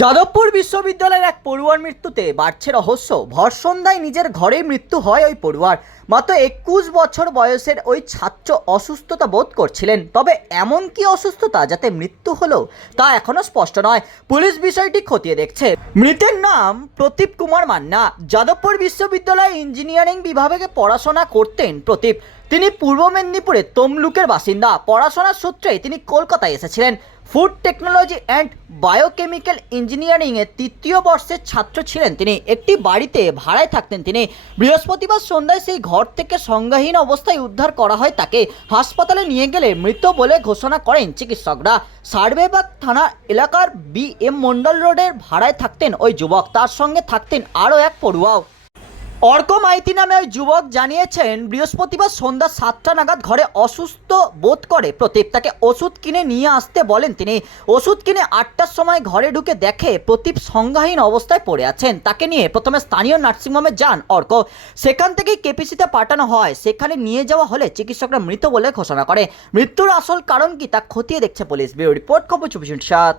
যাদবপুর বিশ্ববিদ্যালয়ের এক পড়ুয়ার মৃত্যুতে বাড়ছে রহস্য। ভর সন্ধ্যায় নিজের ঘরেই মৃত্যু হয় ওই পড়ুয়ার। মাত্র একুশ বছর বয়সের ওই ছাত্র অসুস্থতা বোধ করছিলেন। তবে এমন কি অসুস্থতা যাতে মৃত্যু হলো, তা এখনও স্পষ্ট নয়। পুলিশ বিষয়টি খতিয়ে দেখছে। মৃতের নাম প্রদীপ কুমার মান্না। যাদবপুর বিশ্ববিদ্যালয়ে ইঞ্জিনিয়ারিং বিভাগে পড়াশোনা করতেন প্রদীপ তিনি পূর্ব মেদিনীপুরে তমলুকের বাসিন্দা। পড়াশোনার সূত্রে তিনি কলকাতায় এসেছিলেন। ফুড টেকনোলজি অ্যান্ড বায়োকেমিক্যাল ইঞ্জিনিয়ারিংয়ের তৃতীয় বর্ষের ছাত্র ছিলেন তিনি। একটি বাড়িতে ভাড়ায় থাকতেন তিনি। বৃহস্পতিবার সন্ধ্যায় সেই ঘর থেকে সংজ্ঞাহীন অবস্থায় উদ্ধার করা হয় তাকে। হাসপাতালে নিয়ে গেলে মৃত বলে ঘোষণা করেন চিকিৎসকরা। সার্ভেবাগ থানা এলাকার বি এম মন্ডল রোডের ভাড়ায় থাকতেন ওই যুবক। তার সঙ্গে থাকতেন আরও এক পড়ুয়াও। অর্ক মাইতি নামে ওই যুবক জানিয়েছেন, বৃহস্পতিবার সন্ধ্যা সাতটা নাগাদ ঘরে অসুস্থ বোধ করে। প্রদীপ তাকে ওষুধ কিনে নিয়ে আসতে বলেন তিনি। ওষুধ কিনে আটটার সময় ঘরে ঢুকে দেখে প্রদীপ সংজ্ঞাহীন অবস্থায় পড়ে আছেন। তাকে নিয়ে প্রথমে স্থানীয় নার্সিংহোমে যান অর্ক। সেখান থেকেই কেপিসিতে পাঠানো হয়। সেখানে নিয়ে যাওয়া হলে চিকিৎসকরা মৃত বলে ঘোষণা করে। মৃত্যুর আসল কারণ কি তা খতিয়ে দেখছে পুলিশ ব্যুরো রিপোর্ট খবর চব্বিশ সাত।